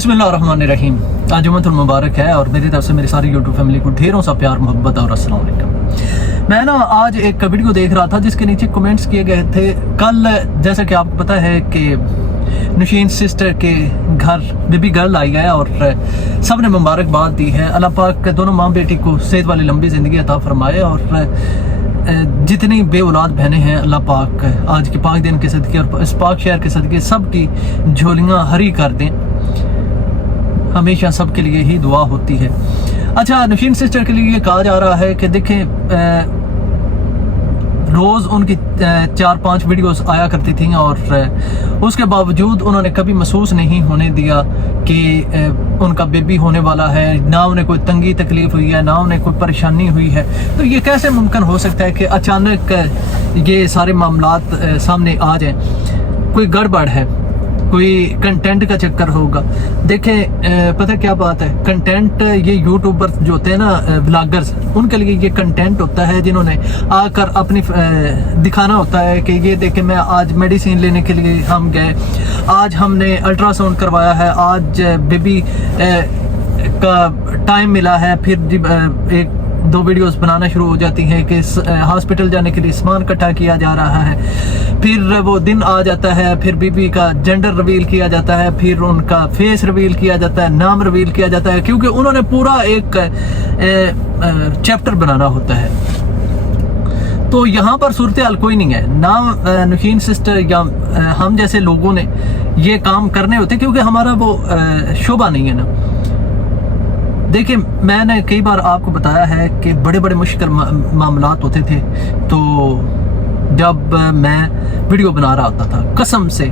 बिस्मिल्लाहिर्रहमानिर्रहीम। आज जुम्मतुल मुबारक है और मेरी तरफ से मेरी सारी यूट्यूब फैमिली को ढेरों सा प्यार मोहब्बत और अस्सलाम वालेकुम। मैं आज एक वीडियो देख रहा था जिसके नीचे कमेंट्स किए गए थे। कल जैसा कि आपको पता है कि नशीन सिस्टर के घर बेबी गर्ल आई है और सब ने मुबारकबाद दी है। अल्लाह पाक दोनों माँ बेटी को सेहत वाली लंबी ज़िंदगी अता फरमाए और जितनी बे औलाद बहनें हैं अल्लाह पाक आज के पाक दिन के सदके और इस पाक शहर के सदके सब की झोलियाँ हरी कर दें। हमेशा सब के लिए ही दुआ होती है। अच्छा, नशीन सिस्टर के लिए ये कहा जा रहा है कि देखें रोज़ उनकी 4-5 वीडियोस आया करती थी और उसके बावजूद उन्होंने कभी महसूस नहीं होने दिया कि उनका बेबी होने वाला है, ना उन्हें कोई तंगी तकलीफ हुई है, ना उन्हें कोई परेशानी हुई है। तो ये कैसे मुमकिन हो सकता है कि अचानक ये सारे मामलात सामने आ जाएं? कोई गड़बड़ है, कोई कंटेंट का चक्कर होगा। देखें पता क्या बात है, कंटेंट ये यूट्यूबर जो होते हैं ना व्लॉगर्स, उनके लिए ये कंटेंट होता है जिन्होंने आकर अपनी दिखाना होता है कि ये देखें मैं आज मेडिसिन लेने के लिए हम गए, आज हमने अल्ट्रासाउंड करवाया है, आज बेबी का टाइम मिला है। फिर 1-2 वीडियोस बनाना शुरू हो जाती हैं कि हॉस्पिटल जाने के लिए सामान इकट्ठा किया जा रहा है। फिर वो दिन आ जाता है, फिर बीबी का जेंडर रिवील किया जाता है, फिर उनका फेस रिवील किया जाता है, नाम रिवील किया जाता है, क्योंकि उन्होंने पूरा एक चैप्टर बनाना होता है। तो यहाँ पर सूरत हाल कोई नहीं है ना। नशीन सिस्टर या हम जैसे लोगों ने ये काम करने होते क्योंकि हमारा वो शोभा नहीं है ना। देखिए मैंने कई बार आपको बताया है कि बड़े बड़े मुश्किल मामलात होते थे, तो जब मैं वीडियो बना रहा होता था कसम से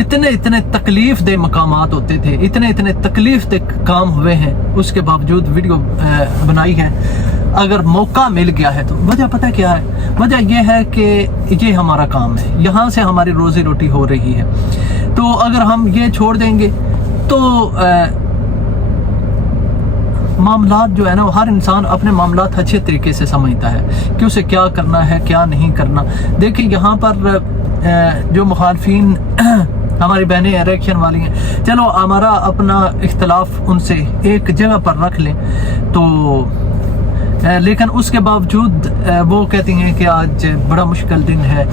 इतने तकलीफ दे मकामात होते थे, इतने तकलीफ दे काम हुए हैं, उसके बावजूद वीडियो बनाई है। अगर मौका मिल गया है तो वजह पता क्या है? वजह यह है कि ये हमारा काम है, यहाँ से हमारी रोजी रोटी हो रही है। तो अगर हम ये छोड़ देंगे तो मामलात जो है ना, हर इंसान अपने मामलात अच्छे तरीके से समझता है कि उसे क्या करना है क्या नहीं करना। देखिए यहाँ पर जो मुखालफिन हमारी बहनें रिएक्शन वाली हैं, चलो हमारा अपना इख्तलाफ उनसे एक जगह पर रख लें, तो लेकिन उसके बावजूद वो कहती हैं कि आज बड़ा मुश्किल दिन है,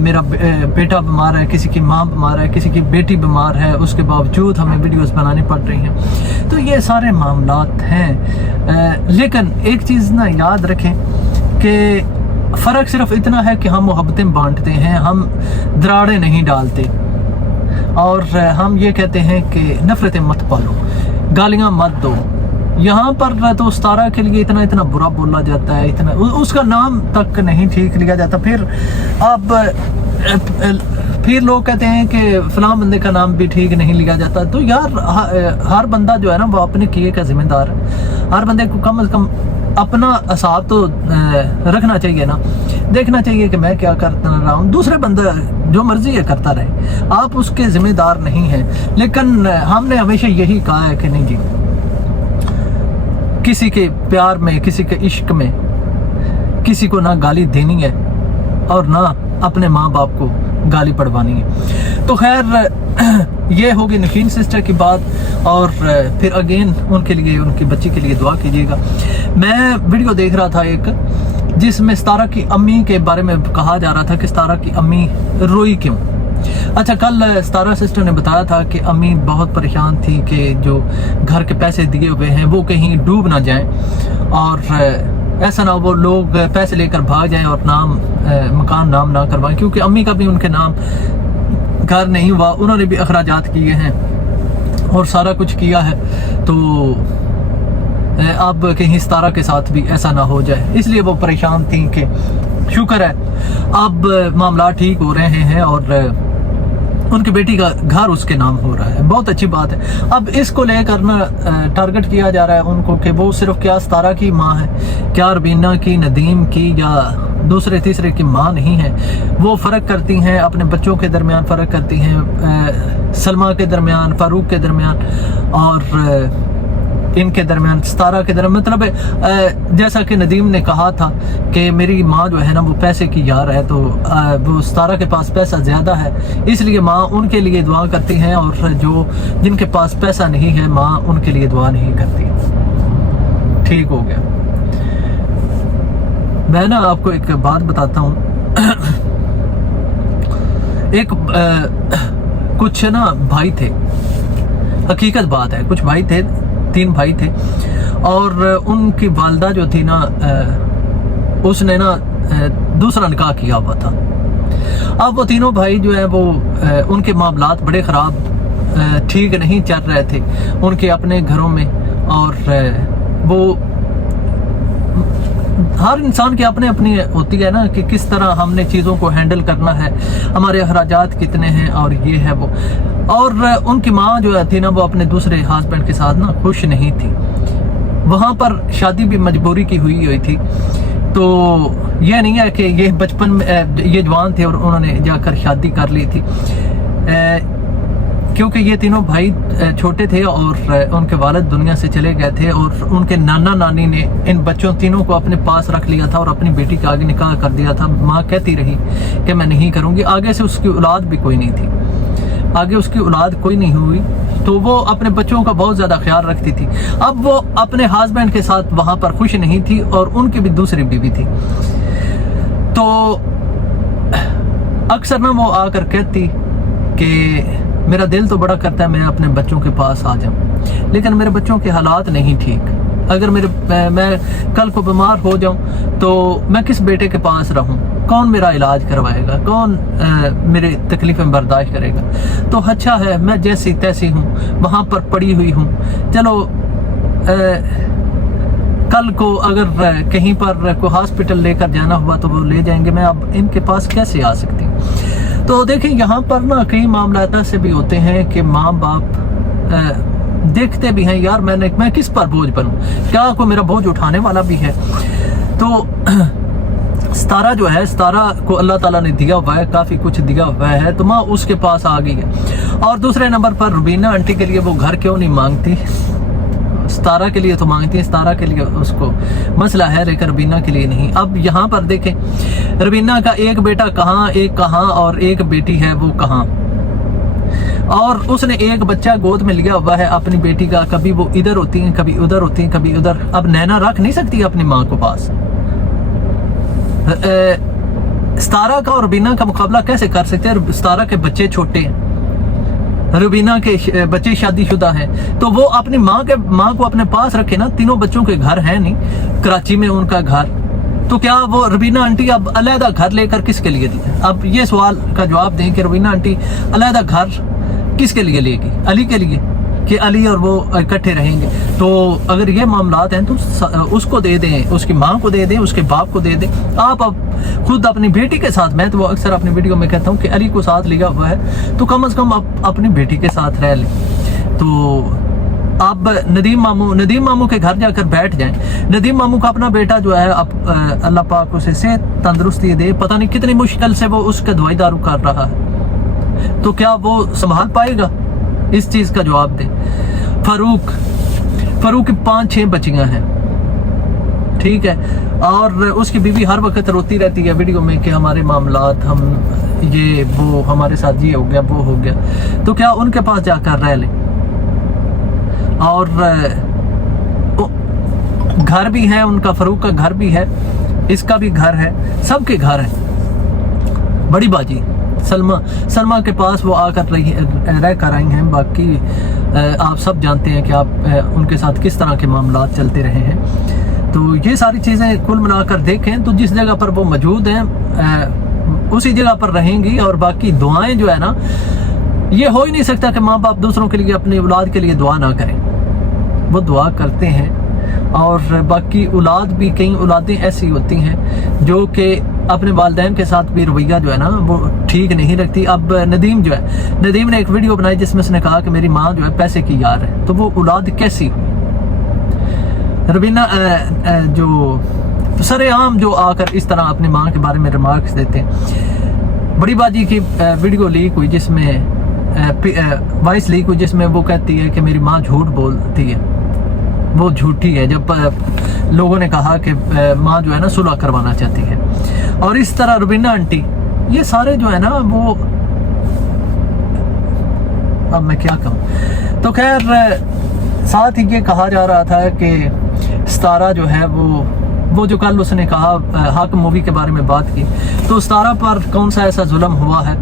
मेरा बेटा बीमार है, किसी की माँ बीमार है, किसी की बेटी बीमार है, उसके बावजूद हमें वीडियोस बनानी पड़ रही हैं। तो ये सारे मामलात हैं। लेकिन एक चीज़ ना याद रखें कि फ़र्क सिर्फ इतना है कि हम मोहब्बतें बांटते हैं, हम दराड़ें नहीं डालते, और हम ये कहते हैं कि नफ़रतें मत पालो, गालियाँ मत दो। यहाँ पर तो उस्तारा के लिए इतना बुरा बोला जाता है, इतना उसका नाम तक नहीं ठीक लिया जाता। फिर लोग कहते हैं कि फलां बंदे का नाम भी ठीक नहीं लिया जाता। तो यार हर बंदा जो है ना वो अपने किए का जिम्मेदार है। हर बंदे को कम से कम अपना हिसाब तो रखना चाहिए ना, देखना चाहिए कि मैं क्या कर रहा हूँ, दूसरे बंदा जो मर्जी है करता रहे, आप उसके जिम्मेदार नहीं हैं। लेकिन हमने हमेशा यही कहा है कि नहीं जी, किसी के प्यार में, किसी के इश्क में किसी को ना गाली देनी है और ना अपने माँ बाप को गाली पड़वानी है। तो खैर ये होगी नशीन सिस्टर की बात, और फिर अगेन उनके लिए, उनकी बच्ची के लिए दुआ कीजिएगा। मैं वीडियो देख रहा था एक, जिसमें सितारा की अम्मी के बारे में कहा जा रहा था कि सितारा की अम्मी रोई क्यों। अच्छा, कल सितारा सिस्टर ने बताया था कि अम्मी बहुत परेशान थी कि जो घर के पैसे दिए हुए हैं वो कहीं डूब ना जाएं, और ऐसा ना वो लोग पैसे लेकर भाग जाएं और मकान नाम ना करवाएं, क्योंकि अम्मी का भी उनके नाम घर नहीं हुआ, उन्होंने भी अखराजात किए हैं और सारा कुछ किया है। तो अब कहीं सितारा के साथ भी ऐसा ना हो जाए, इसलिए वो परेशान थी। कि शुक्र है अब मामला ठीक हो रहे हैं और उनकी बेटी का घर उसके नाम हो रहा है, बहुत अच्छी बात है। अब इसको लेकर ना टारगेट किया जा रहा है उनको कि वो सिर्फ क्या सितारा की माँ है, क्या रबीना की, नदीम की, या दूसरे तीसरे की माँ नहीं है। वो फ़र्क करती हैं, अपने बच्चों के दरमियान फ़र्क करती हैं, सलमा के दरमियान, फ़ारूक के दरमियान, और इनके दरमियान, सतारा के दरमियान, मतलब जैसा कि नदीम ने कहा था कि मेरी माँ जो है ना वो पैसे की यार है, तो वो सतारा के पास पैसा ज़्यादा है, इसलिए माँ उनके लिए दुआ करती हैं, और जो जिनके पास पैसा नहीं है माँ उनके लिए दुआ नहीं करती। ठीक हो गया। मैं ना आपको एक बात बताता हूँ। एक कुछ ना भाई थे, हकीकत बात है, कुछ भाई थे, 3 भाई थे, और उनकी वालदा जो थी ना उसने ना दूसरा निकाह किया हुआ था। अब वो तीनों भाई जो है वो उनके मामलात बड़े ख़राब, ठीक नहीं चल रहे थे उनके अपने घरों में, और वो हर इंसान की अपने अपनी होती है ना कि किस तरह हमने चीज़ों को हैंडल करना है, हमारे अखराजात कितने हैं और ये है वो। और उनकी माँ जो थी ना वो अपने दूसरे हस्बैंड के साथ ना खुश नहीं थी, वहाँ पर शादी भी मजबूरी की हुई थी। तो ये नहीं है कि ये बचपन में ये जवान थे और उन्होंने जाकर शादी कर ली थी, क्योंकि ये तीनों भाई छोटे थे और उनके वालिद दुनिया से चले गए थे, और उनके नाना नानी ने इन बच्चों तीनों को अपने पास रख लिया था और अपनी बेटी के आगे निकाह कर दिया था। माँ कहती रही कि मैं नहीं करूँगी। आगे से उसकी औलाद भी कोई नहीं थी, आगे उसकी औलाद कोई नहीं हुई, तो वो अपने बच्चों का बहुत ज़्यादा ख्याल रखती थी। अब वो अपने हस्बैंड के साथ वहाँ पर खुश नहीं थी, और उनकी भी दूसरी बीवी थी। तो अक्सर ना वो आकर कहती कि मेरा दिल तो बड़ा करता है मैं अपने बच्चों के पास आ जाऊं, लेकिन मेरे बच्चों के हालात नहीं ठीक। अगर मैं कल को बीमार हो जाऊं तो मैं किस बेटे के पास रहूं, कौन मेरा इलाज करवाएगा, कौन मेरी तकलीफ़ें बर्दाश्त करेगा। तो अच्छा है मैं जैसी तैसी हूँ, वहाँ पर पड़ी हुई हूँ, चलो कल को अगर कहीं पर कोई हॉस्पिटल लेकर जाना हुआ तो वो ले जाएंगे, मैं अब इनके पास कैसे आ सकती हूँ। तो देखें यहाँ पर ना कई मामला ऐसे भी होते हैं कि माँ बाप देखते भी हैं यार मैं किस पर बोझ बनूं, क्या कोई मेरा बोझ उठाने वाला भी है। तो सतारा जो है, सतारा को अल्लाह ताला ने दिया हुआ है, काफ़ी कुछ दिया हुआ है, तो माँ उसके पास आ गई है। और दूसरे नंबर पर रुबीना आंटी के लिए वो घर क्यों नहीं मांगती, सतारा के लिए तो मांगती है, सतारा के लिए उसको मसला है, लेकिन रुबीना के लिए नहीं। अब यहाँ पर देखें रुबीना का एक बेटा कहाँ, एक कहाँ, और एक बेटी है वो कहाँ, और उसने एक बच्चा गोद में लिया हुआ है अपनी बेटी का, कभी वो इधर होती है कभी उधर होती है कभी उधर। अब नैना रख नहीं सकती अपनी माँ को पास। सतारा का और रुबीना का मुकाबला कैसे कर सकते हैं, सतारा के बच्चे छोटे हैं, रुबीना के बच्चे शादीशुदा हैं, तो वो अपनी माँ को अपने पास रखे ना। तीनों बच्चों के घर हैं नहीं, कराची में उनका घर, तो क्या वो रुबीना आंटी अब अलहदा घर लेकर किसके लिए दी? अब ये सवाल का जवाब दें कि रुबीना आंटी अलहदा घर किसके लिए लेगी? अली के लिए, कि अली और वो इकट्ठे रहेंगे। तो अगर ये मामलात हैं तो उसको दे दें, उसकी माँ को दे दें, उसके बाप को दे दें। आप अब खुद अपनी बेटी के साथ, मैं तो अक्सर अपनी वीडियो में कहता हूँ कि अली को साथ लिया हुआ है तो कम से कम आप अपनी बेटी के साथ रह लें। तो आप नदीम मामू के घर जाकर बैठ जाएं। नदीम मामू का अपना बेटा जो है, अब अल्लाह पाक उसे सेहत तंदुरुस्ती दे, पता नहीं कितनी मुश्किल से वो उसका दवाई दारू कर रहा है, तो क्या वो संभाल पाएगा? इस चीज़ का जवाब दें। फारूक की 5-6 बच्चियां हैं, ठीक है, और उसकी बीवी हर वक्त रोती रहती है वीडियो में कि हमारे मामलात, हम ये वो, हमारे साथ ये हो गया वो हो गया। तो क्या उनके पास जाकर रह लें? और घर भी है उनका, फारूक का घर भी है, इसका भी घर है, सबके घर है। बड़ी बाजी सलमा के पास वो आकर रह कर आई हैं। बाकी आप सब जानते हैं कि आप उनके साथ किस तरह के मामलात चलते रहे हैं। तो ये सारी चीज़ें कुल मिलाकर देखें तो जिस जगह पर वो मौजूद हैं उसी जगह पर रहेंगी। और बाकी दुआएं जो है ना, ये हो ही नहीं सकता कि माँ बाप दूसरों के लिए, अपनी औलाद के लिए दुआ ना करें, वो दुआ करते हैं। और बाकी औलाद भी, कई औलादें ऐसी होती हैं जो कि अपने वालिदैन के साथ भी रवैया जो है ना वो ठीक नहीं रखती। अब नदीम ने एक वीडियो बनाई जिसमें उसने कहा कि मेरी माँ जो है पैसे की यार है, तो वो औलाद कैसी हुई? रुबीना जो सरेआम जो आकर इस तरह अपनी माँ के बारे में रिमार्क्स देते हैं। बड़ी बाजी की वीडियो लीक हुई जिसमें वॉइस लीक हुई जिसमें वो कहती है कि मेरी माँ झूठ बोलती है, وہ جھوٹی ہے. جب لوگوں نے کہا کہ ماں جو ہے نا صلح کروانا چاہتی ہے. اور اس طرح روبینہ آنٹی، یہ سارے جو ہے نا وہ، اب میں کیا کہوں. تو خیر ساتھ ہی یہ کہا جا رہا تھا کہ ستارہ جو ہے وہ جو کل اس نے کہا حاکم مووی کے بارے میں بات کی، تو ستارہ پر کون سا ایسا ظلم ہوا ہے.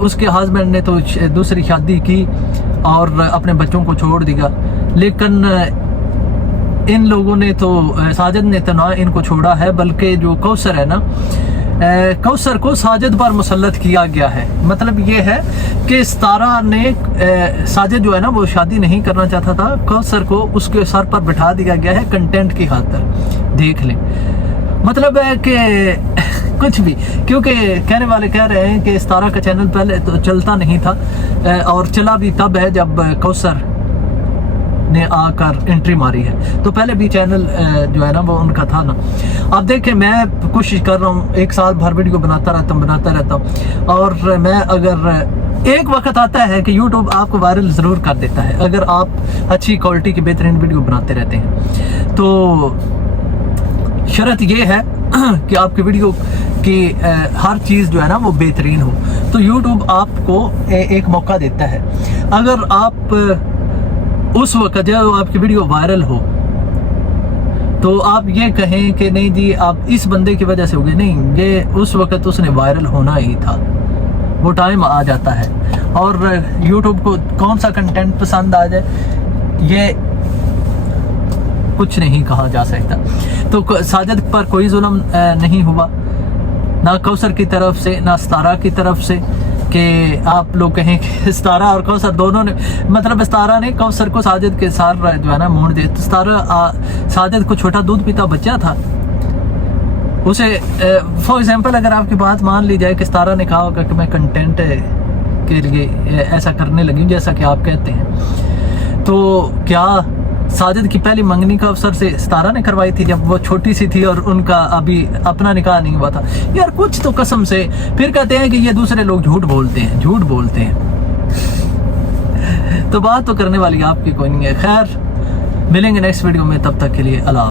اس کے ہسبینڈ نے تو دوسری شادی کی اور اپنے بچوں کو چھوڑ دیا، لیکن ان لوگوں نے تو، ساجد نے تو نہ ان کو چھوڑا ہے، بلکہ جو کوثر ہے نا، کوثر کو ساجد پر مسلط کیا گیا ہے. مطلب یہ ہے کہ ستارہ نے، ساجد جو ہے نا وہ شادی نہیں کرنا چاہتا تھا، کوثر کو اس کے سر پر بٹھا دیا گیا ہے کنٹینٹ کی خاطر. دیکھ لیں، مطلب ہے کہ کچھ بھی، کیونکہ کہنے والے کہہ رہے ہیں کہ ستارہ کا چینل پہلے تو چلتا نہیں تھا، اور چلا بھی تب ہے جب کوثر نے آ کر انٹری ماری ہے. تو پہلے بھی چینل جو ہے نا وہ ان کا تھا نا. اب دیکھیں، میں کوشش کر رہا ہوں، ایک سال بھر ویڈیو بناتا رہتا ہوں، اور میں اگر ایک وقت آتا ہے کہ یوٹیوب آپ کو وائرل ضرور کر دیتا ہے اگر آپ اچھی کوالٹی کی بہترین ویڈیو بناتے رہتے ہیں. تو شرط یہ ہے کہ آپ کی ویڈیو کی ہر چیز جو ہے نا وہ بہترین ہو. تو یوٹیوب آپ کو ایک موقع دیتا ہے. اگر آپ اس وقت جب آپ کی ویڈیو وائرل ہو تو آپ یہ کہیں کہ نہیں جی آپ اس بندے کی وجہ سے ہو گئے، نہیں، یہ اس وقت اس نے وائرل ہونا ہی تھا. وہ ٹائم آ جاتا ہے، اور یوٹیوب کو کون سا کنٹینٹ پسند آ جائے یہ کچھ نہیں کہا جا سکتا. تو ساجد پر کوئی ظلم نہیں ہوا، نہ کوثر کی طرف سے نہ ستارہ کی طرف سے، کہ آپ لوگ کہیں کہ ستارہ اور کوثر دونوں نے، مطلب ستارہ نے کوثر کو ساجد کے ساتھ جو ہے نا موڑ دیا. ستارہ ساجد کو چھوٹا دودھ پیتا بچہ تھا، اسے فار ایگزامپل اگر آپ کی بات مان لی جائے کہ ستارہ نے کہا ہوگا کہ میں کنٹینٹ کے لیے ایسا کرنے لگی ہوں جیسا کہ آپ کہتے ہیں، تو کیا ساجد کی پہلی منگنی کا افسر سے ستارہ نے کروائی تھی جب وہ چھوٹی سی تھی اور ان کا ابھی اپنا نکاح نہیں ہوا تھا؟ یار کچھ تو قسم سے. پھر کہتے ہیں کہ یہ دوسرے لوگ جھوٹ بولتے ہیں. تو بات تو کرنے والی آپ کی کوئی نہیں ہے. خیر، ملیں گے نیکسٹ ویڈیو میں، تب تک کے لیے اللہ.